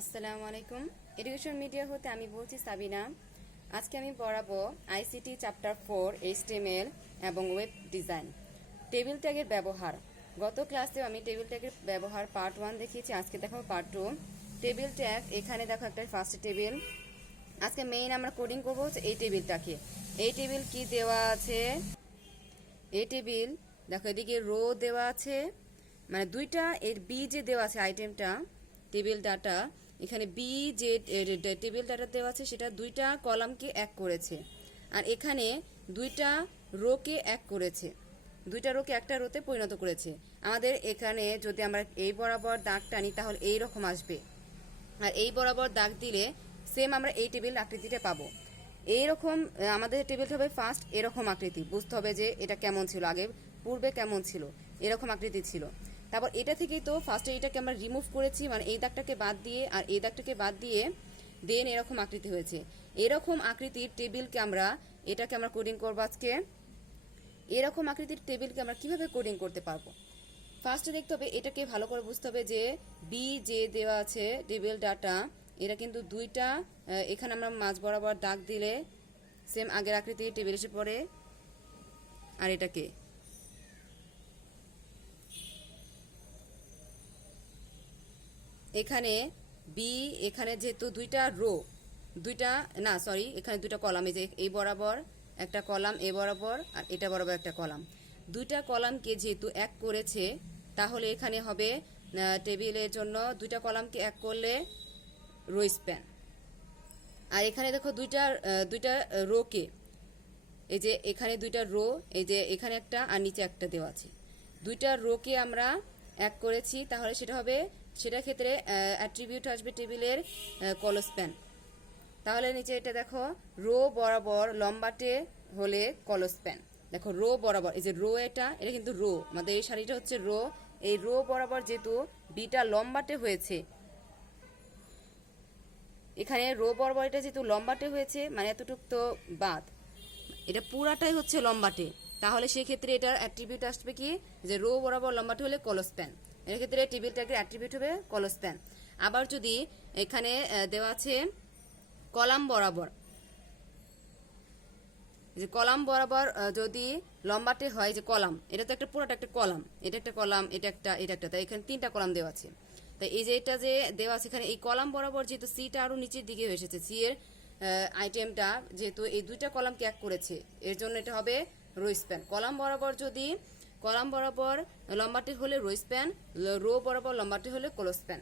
আসসালামু আলাইকুম। Education media হতে আমি বলছি সাবিনা। আজকে আমি পড়াবো আইসিটি চ্যাপ্টার 4 এইচটিএমএল এবং ওয়েব ডিজাইন। টেবিল ট্যাগের ব্যবহার। গত ক্লাসেও আমি টেবিল ট্যাগের ব্যবহার পার্ট 1 দেখিয়েছি, আজকে দেখাবো পার্ট 2। টেবিল ট্যাগ, এখানে দেখো একটা ফার্স্ট টেবিল। আজকে মেইন আমরা কোডিং করবো হচ্ছে এই টেবিলটাকে। এই টেবিল কি দেওয়া আছে? এই টেবিল দেখো, এদিকে রো দেওয়া আছে, মানে দুইটা এর বি যে দেওয়া আছে আইটেমটা টেবিল ডাটা, এখানে বি যে টেবিল ডাটা দেওয়া আছে সেটা দুইটা কলামকে এক করেছে, আর এখানে দুইটা রোকে এক করেছে, দুইটা রোকে একটা রোতে পরিণত করেছে। আমাদের এখানে যদি আমরা এই বরাবর দাগ টানি তাহলে এই রকম আসবে, আর এই বরাবর দাগ দিলে সেম আমরা এই টেবিল আকৃতিটা পাবো। এইরকম আমাদের টেবিলটা হবে ফার্স্ট এরকম আকৃতি, বুঝতে হবে যে এটা কেমন ছিল, আগে পূর্বে কেমন ছিল, এরকম আকৃতি ছিল। তারপর এটা থেকেই তো ফার্স্টে এটাকে আমরা রিমুভ করেছি, মানে এই দাগটাকে বাদ দিয়ে আর এই দাগটাকে বাদ দিয়ে দেন এরকম আকৃতি হয়েছে। এরকম আকৃতির টেবিলকে আমরা কোডিং করবো আজকে। এরকম আকৃতির টেবিলকে আমরা কিভাবে কোডিং করতে পারবো? ফার্স্টে দেখতে হবে, এটাকে ভালো করে বুঝতে হবে যে বি যে দেওয়া আছে টেবিল ডাটা, এটা কিন্তু দুইটা, এখানে আমরা মাঝ বরাবর দাগ দিলে সেম আগের আকৃতি টেবিল এসে পড়ে। আর এটাকে এখানে বি, এখানে যেহেতু দুইটা রো, দুইটা না সরি এখানে দুইটা কলাম, এই যে এই বরাবর একটা কলাম, এ বরাবর আর এটা বরাবর একটা কলাম, দুইটা কলামকে যেহেতু এক করেছে তাহলে এখানে হবে টেবিলের জন্য দুইটা কলামকে এক করলে রো স্প্যান। আর এখানে দেখো দুইটা রোকে, এই যে এখানে দুইটা রো, এই যে এখানে একটা আর নিচে একটা দেওয়া আছে, দুইটা রোকে আমরা এক করেছি, তাহলে সেটা হবে, সেটার ক্ষেত্রে অ্যাট্রিবিউট আসবে টেবিলের কলস্প্যান। তাহলে নিচে এটা দেখো, রো বরাবর লম্বাটে হলে কলস্প্যান। দেখো রো বরাবর, এই যে রো, এটা কিন্তু রো, আমাদের এই শাড়িটা হচ্ছে রো, এই রো বরাবর যেহেতু বিটা লম্বাটে হয়েছে, এখানে রো বরাবর এটা যেহেতু লম্বাটে হয়েছে, মানে এতটুক তো বাদ, এটা পুরাটাই হচ্ছে লম্বাটে, তাহলে সেক্ষেত্রে এটার অ্যাট্রিবিউট আসবে কি, যে রো বরাবর লম্বাটে হলে কলস্প্যান, এর ক্ষেত্রে টেবিলটাকে অ্যাট্রিবিউট হবে কলস্প্যান। আবার যদি এখানে দেওয়া আছে কলাম বরাবর, যে কলাম বরাবর যদি লম্বাটে হয়, যে কলাম, এটা তো একটা পুরোটা একটা কলাম, এটা একটা কলাম, এটা একটা, তাই এখানে তিনটা কলাম দেওয়া আছে। তাই এই যে এটা যে দেওয়া আছে এখানে, এই কলাম বরাবর যেহেতু সিটা আরো নিচের দিকে এসেছে, সি এর আইটেমটা যেহেতু এই দুইটা কলামকে এক করেছে, এর জন্য এটা হবে রো স্প্যান। কলাম বরাবর যদি কলাম বরাবর লম্বাটে হলে রো স্প্যান, রো বরাবর লম্বাটে হলে কলস্প্যান।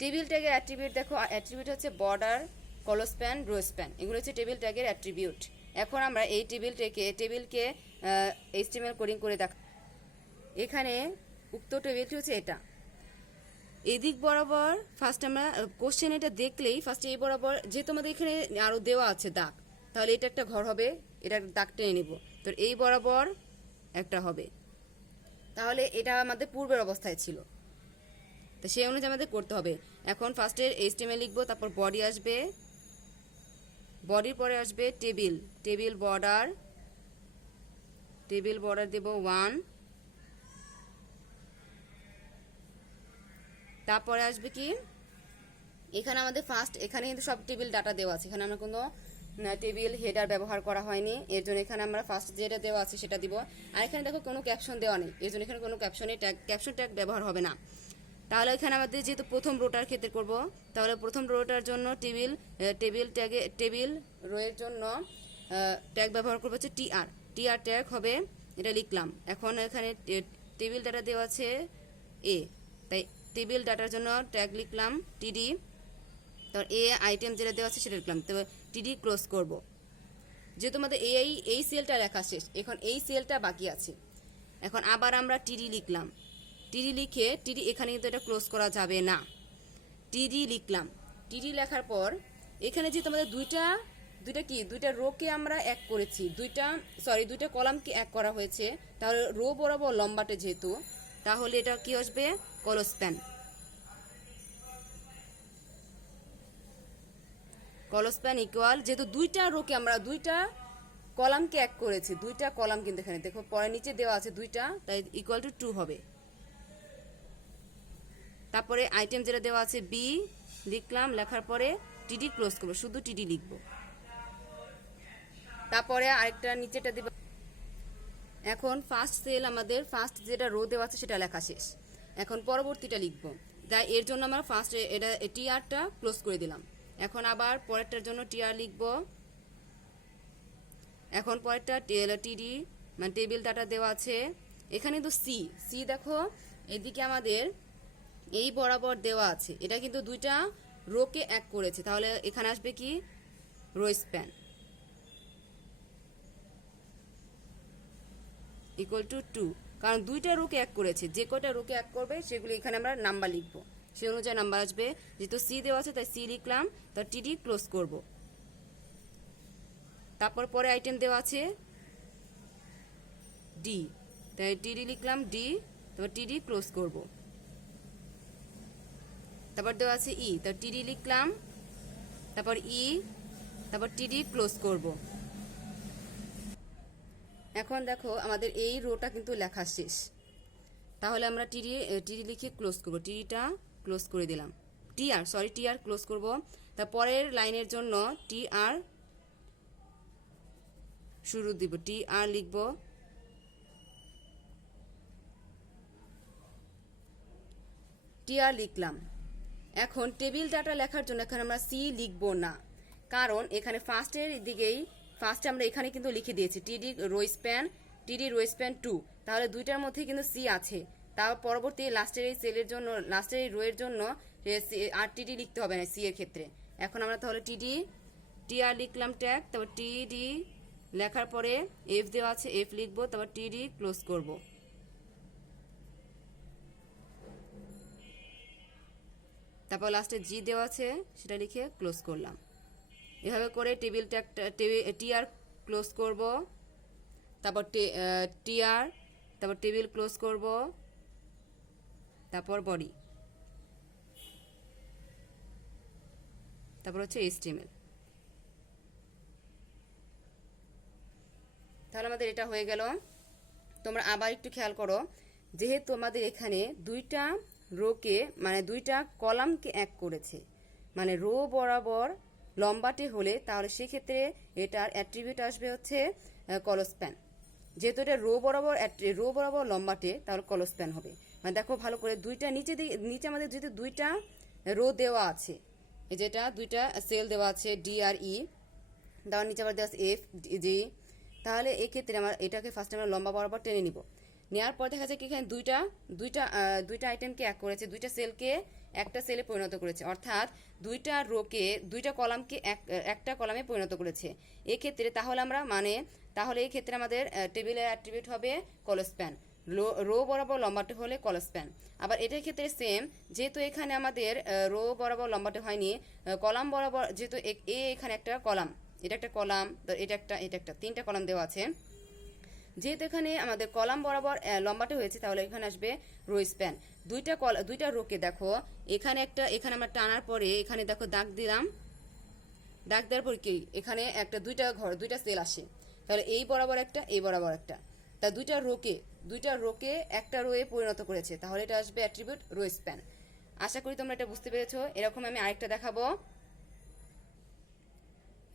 টেবিল ট্যাগের অ্যাট্রিবিউট দেখো, অ্যাট্রিবিউট হচ্ছে বর্ডার, কলস্প্যান, রো স্প্যান, এগুলো হচ্ছে টেবিল ট্যাগের অ্যাট্রিবিউট। এখন আমরা এই টেবিলকে এইচটিএমএল কোডিং করে দেখ। এখানে উক্ত টেবিলটি হচ্ছে এটা, এদিক বরাবর ফার্স্ট আমরা কোশ্চেন এটা দেখলেই ফার্স্ট এই বরাবর, যেহেতু আমাদের এখানে আরো দেওয়া আছে দাগ, তাহলে এটা একটা ঘর হবে, এটা দাগ টেনে নেব, তো এই বরাবর একটা হবে, তাহলে এটা আমাদের পূর্বের অবস্থায় ছিল, তো সেই অনুযায়ী আমাদের করতে হবে। এখন ফার্স্টের এইচটিএমএল লিখবো, তারপর বডি আসবে, বডির পরে আসবে টেবিল বর্ডার দেব 1, তারপরে আসবে কি, এখানে আমাদের ফার্স্ট, এখানে কিন্তু সব টেবিল ডাটা দেওয়া আছে, এখানে আমরা কোনো টেবিল হেডার ব্যবহার করা হয়নি, এর জন্য এখানে আমরা ফার্স্ট যেটা দেওয়া আছে সেটা দিব। আর এখানে দেখো কোনো ক্যাপশন দেওয়া নেই, এর জন্য এখানে কোনো ক্যাপশন ট্যাগ ব্যবহার হবে না। তাহলে এখানে আমাদের যেহেতু প্রথম রোটার ক্ষেত্রে করব, তাহলে প্রথম রোটার জন্য টেবিল রোয়ের জন্য ট্যাগ ব্যবহার করবো হচ্ছে টিআর ট্যাগ হবে, এটা লিখলাম। এখন এখানে টেবিল ডাটা দেওয়া আছে এ, তাই টেবিল ডাটার জন্য ট্যাগ লিখলাম টিডি, তারপর এ আইটেম যেটা দেওয়া আছে সেটা লিখলাম, তো টিডি ক্লোজ করব। যেহেতু আমাদের এই সেলটা লেখা শেষ, এখন এই সেলটা বাকি আছে, এখন আবার আমরা টিডি লিখলাম, টিডি লিখে এখানে কিন্তু এটা ক্লোজ করা যাবে না, টিডি লিখলাম। টিডি লেখার পর এখানে যেহেতু আমাদের দুইটা রোকে আমরা এক করেছি, দুইটা কলামকে এক করা হয়েছে, তাহলে রো বরাবর লম্বাটে যেহেতু, তাহলে এটা কি আসবে, কলস্প্যান ইকুয়াল, যেহেতু দুইটা রোকে আমরা দুইটা কলামকে এক করেছি, দুইটা কলাম কিন্তু এখানে দেখো পরে নিচে দেওয়া আছে দুইটা, তাই ইকুয়াল টু 2 হবে। তারপরে আইটেম যেটা দেওয়া আছে বি লিখলাম, লেখার পরে টিডি ক্লোজ করবো, শুধু টিডি লিখবো। তারপরে আরেকটা নিচেটা দিব। এখন ফার্স্ট সেল আমাদের ফার্স্ট যেটা রো দেওয়া আছে সেটা লেখা শেষ, এখন পরবর্তীটা লিখবো। তাই এর জন্য আমরা ফার্স্ট এটা টিআরটা ক্লোজ করে দিলাম। এখন আবার পরেরটার জন্য টিআর লিখবো। এখন পরেরটা টিডি মানে টেবিল ডাটা দেওয়া আছে। এখানে তো সি দেখো এদিকে আমাদের এই বরাবর দেওয়া আছে, এটা কিন্তু দুইটা রোকে এক করেছে, তাহলে এখানে আসবে কি রো স্প্যান ইকুয়াল টু 2, কারণ দুইটা রোকে এক করেছে, যে কয়টা রোকে এক করবে সেগুলো এখানে আমরা নাম্বার লিখবো, সেই অনুযায়ী নাম্বার আসবে। যেহেতু সি দেওয়া আছে তাই সি লিখলাম, তার টিডি ক্লোজ করব। তারপর পরে আইটেম দেওয়া আছে ডি, তাই টিডি লিখলাম ডি, তারপর টিডি ক্লোজ করব। তারপর দেওয়া আছে ই, তারপর টিডি লিখলাম, তারপর ই, তারপর টিডি ক্লোজ করব। এখন দেখো আমাদের এই রোটা কিন্তু লেখা শেষ, তাহলে আমরা টিডি লিখে ক্লোজ করব। টিডিটা ক্লোজ করে দিলাম, টিআর ক্লোজ করব। তারপরের লাইনের জন্য টিআর শুরু দিব, টিআর লিখব, টিআর লিখলাম। এখন টেবিল ডাটা লেখার জন্য এখানে আমরা সি লিখব না, কারণ এখানে ফার্স্টের দিকেই ফার্স্টে আমরা এখানে কিন্তু লিখে দিয়েছি টিডি রো স্প্যান 2, তাহলে দুইটার মধ্যে কিন্তু সি আছে। তার পরবর্তী লাস্টের এই সেলের জন্য লাস্টের এই রো এর জন্য আর টিডি লিখতে হবে না সি এর ক্ষেত্রে। এখন আমরা তাহলে টিআর লিখলাম ট্যাগ, তারপর টিডি লেখার পরে এফ দেওয়া আছে এফ লিখবো, তারপর টিডি ক্লোজ করব। তারপর লাস্টে জি দেওয়া আছে সেটা লিখে ক্লোজ করলাম। এভাবে করে টিআর ক্লোজ করব, তারপর টিআর, তারপর টেবিল ক্লোজ করব, তারপর বডি, তারপর হচ্ছে এইচটিএমএল। তাহলে আমাদের এটা হয়ে গেল। তোমরা আবার একটু খেয়াল করো, যেহেতু আমাদের এখানে দুইটা রোকে মানে দুইটা কলামকে এক করেছে, মানে রো বরাবর লম্বাটে হলে তাহলে সেক্ষেত্রে এটার অ্যাট্রিবিউট আসবে হচ্ছে কলস্প্যান। যেহেতু এটা রো বরাবর লম্বাটে তাহলে কলস্প্যান হবে। মানে দেখো ভালো করে, দুইটা নিচে আমাদের যেহেতু দুইটা রো দেওয়া আছে, যেটা দুইটা সেল দেওয়া আছে ডি আর ই, তার নিচে আবার দেওয়া আছে এফ জি, তাহলে এক্ষেত্রে আমরা এটাকে ফার্স্ট আমরা লম্বা বরাবর টেনে নিব। নেওয়ার পর দেখা যায় কি এখানে দুইটা আইটেমকে এক করেছে, দুইটা সেলকে একটা সেলে পরিণত করেছে, অর্থাৎ দুইটা কলামকে একটা কলামে পরিণত করেছে। এক্ষেত্রে তাহলে এই ক্ষেত্রে আমাদের টেবিলের অ্যাট্রিবিউট হবে কলস্প্যান, রো বরাবর লম্বাটে হলে কলস্প্যান। আবার এটার ক্ষেত্রে সেম, যেহেতু এখানে আমাদের রো বরাবর লম্বাটে হয়নি, কলাম বরাবর যেহেতু এখানে একটা কলাম, এটা একটা কলাম, এটা একটা তিনটা কলাম দেওয়া আছে, যেহেতু এখানে আমাদের কলাম বরাবর লম্বাটে হয়েছে তাহলে এখানে আসবে রো স্প্যান। দুইটা রোকে দেখো এখানে আমরা টানার পরে এখানে দেখো দাগ দিলাম, দাগ দেওয়ার পর কি এখানে দুইটা সেল আসে, তাহলে এই বরাবর একটা এই বরাবর একটা, তা দুইটা রোকে একটা রোয়ে পরিণত করেছে, তাহলে এটা আসবে অ্যাট্রিবিউট রো স্প্যান। আশা করি তোমরা এটা বুঝতে পেরেছো। এরকম আমি আরেকটা দেখাবো,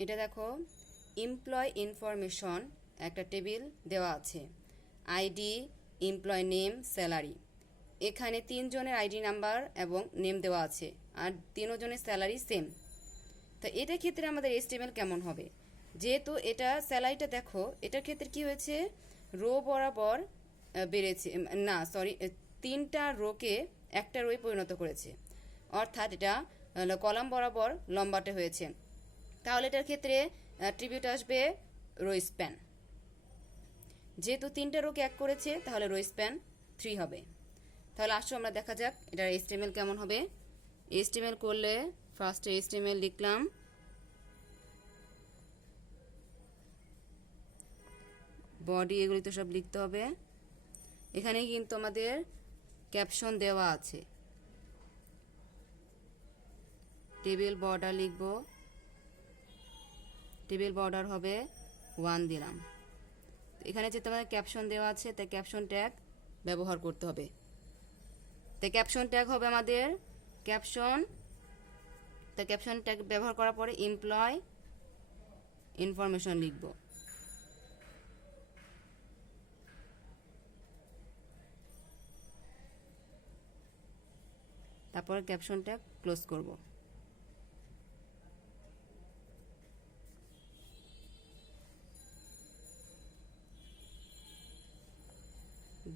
এটা দেখো এমপ্লয় ইনফরমেশন একটা টেবিল দেওয়া আছে, আইডি, এমপ্লয় নেম, স্যালারি। এখানে 3 জনের আইডি নাম্বার এবং নেম দেওয়া আছে, আর 3 জনের স্যালারি সেম। তো এটার ক্ষেত্রে আমাদের এইচটিএমএল কেমন হবে? যেহেতু এটা স্যালারিটা দেখো এটার ক্ষেত্রে কি হয়েছে, রো বরাবর বেড়েছে, না সরি, 3টা রোকে একটা রোয়ে পরিণত করেছে, অর্থাৎ এটা কলাম বরাবর লম্বাটে হয়েছে, তাহলে এটার ক্ষেত্রে অ্যাট্রিবিউট আসবে রো স্প্যান। যেহেতু 3টা রোকে এক করেছে তাহলে রো স্প্যান 3 হবে। তাহলে আসো আমরা দেখা যাক এটার এইচটিএমএল কেমন হবে। এইচটিএমএল করলে ফার্স্টে এইচটিএমএল লিখলাম, বডি, এগুলি তো সব লিখতে হবে। এখানে কিন্তু আমাদের ক্যাপশন দেওয়া আছে, টেবিল বর্ডার লিখব, টেবিল বর্ডার হবে 1 দিলাম। এখানে যেহেতু আমাদের ক্যাপশন দেওয়া আছে তাই ক্যাপশন ট্যাগ ব্যবহার করতে হবে। তাই ক্যাপশন ট্যাগ হবে আমাদের ক্যাপশন তো ক্যাপশন ট্যাগ ব্যবহার করার পরে এমপ্লয় ইনফরমেশন লিখব। তারপর ক্যাপশনটা ক্লোজ করব।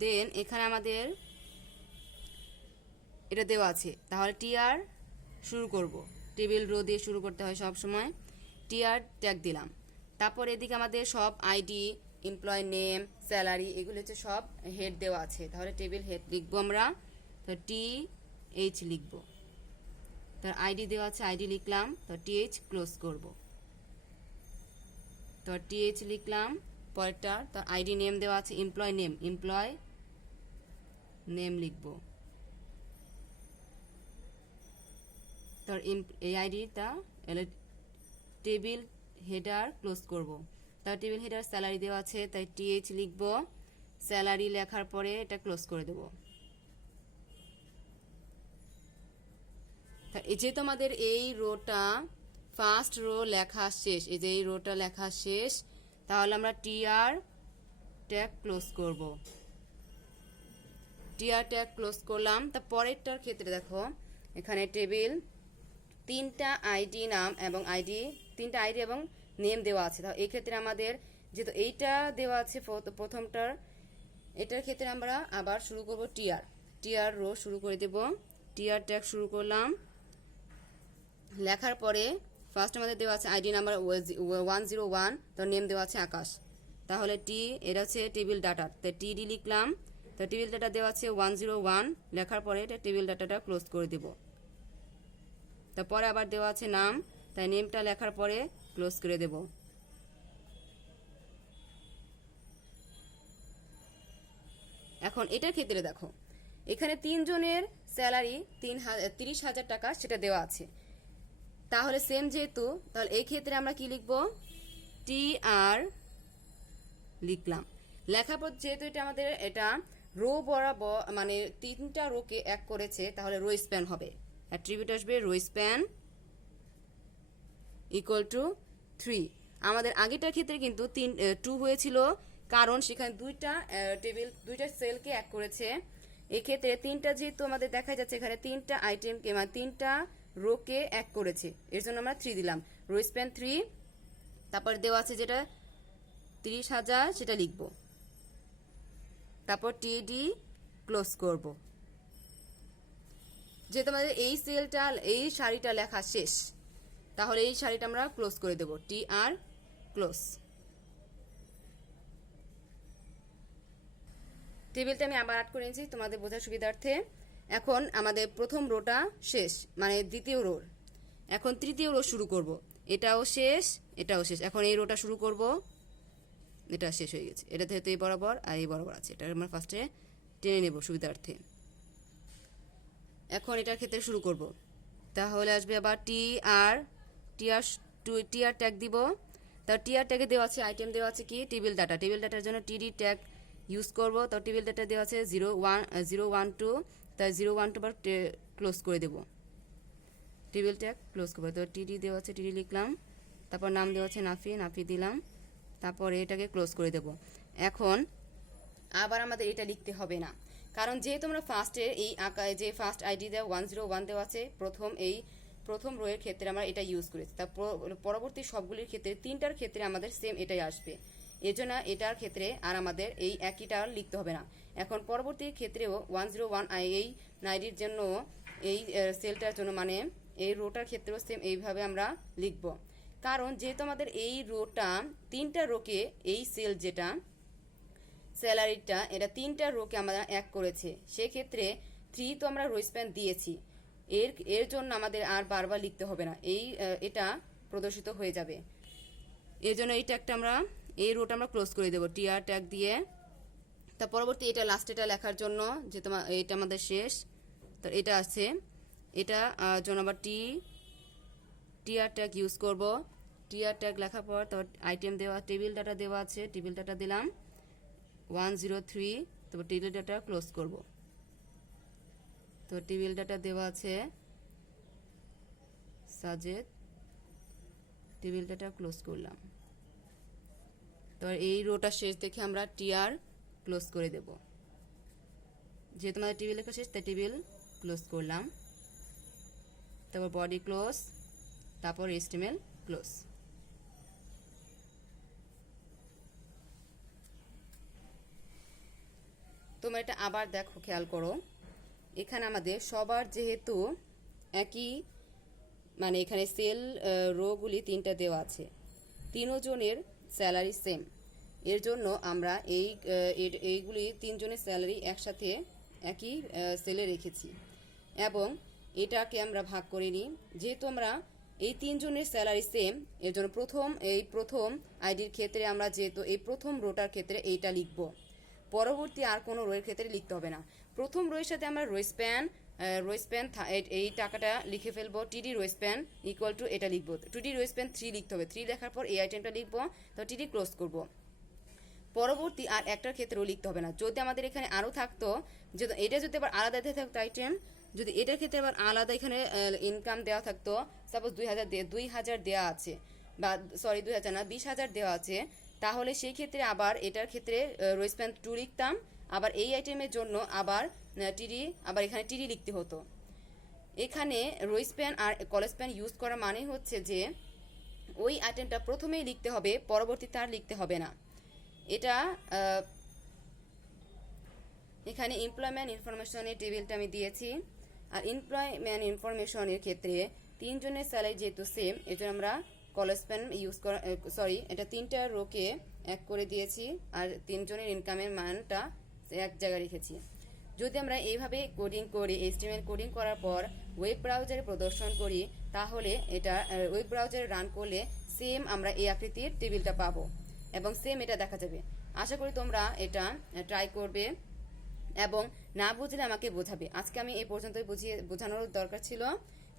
দেন এখানে আমাদের এটা দেওয়া আছে, তাহলে টিআর শুরু করব। টেবিল রো দিয়ে শুরু করতে হয় সব সময়। টিআর ট্যাগ দিলাম। তারপর এদিকে আমাদের সব আইডি, এমপ্লয় নেম, স্যালারি এগুলো হচ্ছে সব হেড দেওয়া আছে, তাহলে টেবিল হেড লিখবো আমরা। তো TH লিখব। তার আইডি দেওয়া আছে, আইডি লিখলাম। তো TH ক্লোজ করব। তো TH লিখলাম। পরেরটা তার আইডি নেম দেওয়া আছে, এমপ্লয় নেম, এমপ্লয় নেম লিখব। তার এই আইডিটা টেবিল হেডার ক্লোজ করব। তার টেবিল হেডার স্যালারি দেওয়া আছে, তাই TH লিখব। স্যালারি লেখার পরে এটা ক্লোজ করে দেব। যেহেতু আমাদের এই রোটা ফার্স্ট রো লেখা শেষ, এই যে এই রোটা লেখা শেষ, তাহলে আমরা TR ট্যাগ ক্লোজ করব। TR ট্যাগ ক্লোজ করলাম। তা পরেরটার ক্ষেত্রে দেখো এখানে টেবিল তিনটা আইডি নাম এবং তিনটা আইডি এবং নেম দেওয়া আছে। তাহলে এই ক্ষেত্রে আমাদের যেহেতু এইটা দেওয়া আছে প্রথমটার, এটার ক্ষেত্রে আমরা আবার শুরু করব TR রো শুরু করে দেব। TR ট্যাগ শুরু করলাম। লেখার পরে ফার্স্ট আমাদের দেওয়া আছে আইডি নাম্বার 101, তো নেম দেওয়া আছে আকাশ। তাহলে এটা হচ্ছে টেবিল ডাটা, তাই TD লিখলাম। তো টেবিল ডাটা দেওয়া আছে 101, লেখার পরে এটা টেবিল ডাটাটা ক্লোজ করে দেব। তারপরে আবার দেওয়া আছে নাম, তাই নেমটা লেখার পরে ক্লোজ করে দেব। এখন এটার ক্ষেত্রে দেখো এখানে 3 জনের স্যালারি 30,000 টাকা সেটা দেওয়া আছে। তাহলে সেম যেহেতু, তাহলে এই ক্ষেত্রে আমরা কি লিখব? TR লিখলাম। লেখার পর যেহেতু এটা আমাদের এটা রো বরাবর মানে তিনটা রোকে এক করেছে, তাহলে রো স্প্যান হবে। অ্যাট্রিবিউট আসবে রো স্প্যান ইকুয়াল টু 3। আমাদের আগেটার ক্ষেত্রে কিন্তু 2 হয়েছিল, কারণ সেখানে দুইটা সেলকে এক করেছে। এক্ষেত্রে তিনটা যেহেতু আমাদের দেখা যাচ্ছে এখানে তিনটা আইটেমকে মানে তিনটা রোকে এক করেছে, এর জন্য আমরা 3 দিলাম। Rho span 3। তারপর দেওয়া আছে যেটা 30,000 সেটা লিখব। তারপর TD ক্লোজ করব। যেহেতু আমাদের এই সেলটা এই সারিটা লেখা শেষ, তাহলে এই সারিটা আমরা ক্লোজ করে দেব। TR close. টেবিলটা আমি আবার অ্যাড করে নিয়েছি তোমাদের বোঝার সুবিধার্থে। এখন আমাদের প্রথম রোটা শেষ, মানে দ্বিতীয় রোর। এখন তৃতীয় রো শুরু করব। এটাও শেষ, এটাও শেষ। এখন এই রোটা শুরু করব। এটা শেষ হয়ে গেছে, এটা যেহেতু এই বরাবর আর এই বরাবর আছে, এটা আমরা ফার্স্টে টেনে নেব সুবিধার্থে। এখন এটার ক্ষেত্রে শুরু করব। তাহলে আসবে আবার TR ট্যাগ দিব। তার TR ট্যাগে দেওয়া আছে আইটেম দেওয়া আছে কি টেবিল ডাটা। টেবিল ডাটার জন্য TD ট্যাগ ইউজ করব। তো টেবিল ডাটা দেওয়া আছে 012, তাই 012 বার ক্লোজ করে দেব। টেবিল ট্যাগ ক্লোজ করবো। তো TD দেওয়া আছে, TD লিখলাম। তারপর নাম দেওয়া আছে নাফি দিলাম। তারপর এটাকে ক্লোজ করে দেব। এখন আবার আমাদের এটা লিখতে হবে না, কারণ যেহেতু আমরা ফার্স্টের এই যে ফার্স্ট আইডি দেওয়া 101 দেওয়া আছে প্রথম রো এর ক্ষেত্রে আমরা এটা ইউজ করেছি। তার পরবর্তী সবগুলির ক্ষেত্রে তিনটার ক্ষেত্রে আমাদের সেম এটাই আসবে। এজন্য এটার ক্ষেত্রে আর আমাদের এই একইটা লিখতে হবে না। এখন পরবর্তী ক্ষেত্রেও 101 এই আইডির জন্য এই সেলটার জন্য মানে এই রোটার ক্ষেত্রেও সেম এইভাবে আমরা লিখব। কারণ যেহেতু আমাদের এই রোটা তিনটা রোকে এই সেল যেটা স্যালারিটা এটা তিনটা রোকে আমরা এক করেছে, সেক্ষেত্রে 3 তো আমরা রো স্প্যান দিয়েছি, এর জন্য আমাদের আর বারবার লিখতে হবে না, এটা প্রদর্শিত হয়ে যাবে। এর জন্য এই ট্যাগটা আমরা এই রোটা আমরা ক্লোজ করে দেবো TR ট্যাগ দিয়ে। তা পরবর্তী এটা লাস্টেটা লেখার জন্য যে এটা আমাদের শেষ, তো এটা আছে, এটা জন্য আবার TR ট্যাগ ইউজ করব। TR ট্যাগ লেখার পর তো আইটেম দেওয়া টেবিল ডাটা দেওয়া আছে, টেবিল ডাটা দিলাম 103। তারপর টেবিল ডাটা ক্লোজ করব। তো টেবিল ডাটা দেওয়া আছে সাজেদ টেবিলটা ক্লোজ করলাম। তো এই রোটা শেষ দেখে আমরা টিআর ক্লোজ করে দেব। যেহেতু আমাদের টেবিল লেখা শেষ তাই টেবিল ক্লোজ করলাম। তারপর বডি ক্লোজ, তারপর HTML ক্লোজ। তোমরা এটা আবার দেখো, খেয়াল করো, এখানে আমাদের সবার যেহেতু একই মানে এখানে সেল রোগুলি 3টা দেওয়া আছে, 3 জনের স্যালারি সেম, এর জন্য আমরা এইগুলি 3 জনের স্যালারি একসাথে একই সেলে রেখেছি এবং এটাকে আমরা ভাগ করে নিই। যেহেতু আমরা এই 3 জনের স্যালারি সেম, এর জন্য প্রথম আইডির ক্ষেত্রে আমরা যেহেতু এই প্রথম রোটার ক্ষেত্রে এইটা লিখব, পরবর্তী আর কোনো রোয়ের ক্ষেত্রে লিখতে হবে না। প্রথম রোয়ের সাথে আমরা রো স্প্যান এই টাকাটা লিখে ফেলবো, টিডি রো স্প্যান ইকুয়াল টু এটা লিখবো, টিডি রো স্প্যান 3 লিখতে হবে, 3 লেখার পর এই আইটেমটা লিখবো, তো টিডি ক্লোজ করব। পরবর্তী আর একটার ক্ষেত্রেও লিখতে হবে না। যদি আমাদের এখানে আরও থাকতো, যদি এটা যদি আবার আলাদা থাকতো আইটেম, যদি এটার ক্ষেত্রে আবার আলাদা এখানে ইনকাম দেওয়া থাকতো, সাপোজ 2000 দেওয়া আছে, বা সরি 2000 না 20,000 দেওয়া আছে, তাহলে সেই ক্ষেত্রে আবার এটার ক্ষেত্রে রো স্প্যান 2 লিখতাম, আবার এই আইটেমের জন্য আবার এখানে টিডি লিখতে হতো। এখানে রো স্প্যান আর কল স্প্যান ইউজ করা মানে হচ্ছে যে ওই আইটেমটা প্রথমেই লিখতে হবে, পরবর্তীতে আর লিখতে হবে না। এটা এখানে এমপ্লয়মেন্ট ইনফরমেশনের টেবিলটা আমি দিয়েছি, আর এমপ্লয়মেন্ট ইনফরমেশনের ক্ষেত্রে 3 জনের স্যালারি যেহেতু সেম, এজন্য আমরা কল স্প্যান ইউজ করা এটা 3টা রোকে এক করে দিয়েছি, আর 3 জনের ইনকামের মানটা এক জায়গায় রেখেছি। যদি আমরা এইভাবে কোডিং করি, HTML কোডিং করার পর ওয়েব ব্রাউজারে প্রদর্শন করি, তাহলে এটা ওয়েব ব্রাউজারে রান করলে সেম আমরা এই আকৃতির টেবিলটা পাবো এবং সেম এটা দেখা যাবে। আশা করি তোমরা এটা ট্রাই করবে এবং না বুঝলে আমাকে বোঝাবে। আজকে আমি এই পর্যন্তই বোঝানোর দরকার ছিল।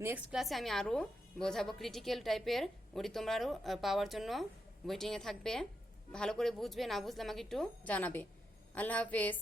নেক্সট ক্লাসে আমি আরও বোঝাবো ক্রিটিক্যাল টাইপের, ওটি তোমরা আরও পাওয়ার জন্য ওয়েটিংয়ে থাকবে। ভালো করে বুঝবে, না বুঝলে আমাকে একটু জানাবে। আল্লাহ হাফেজ।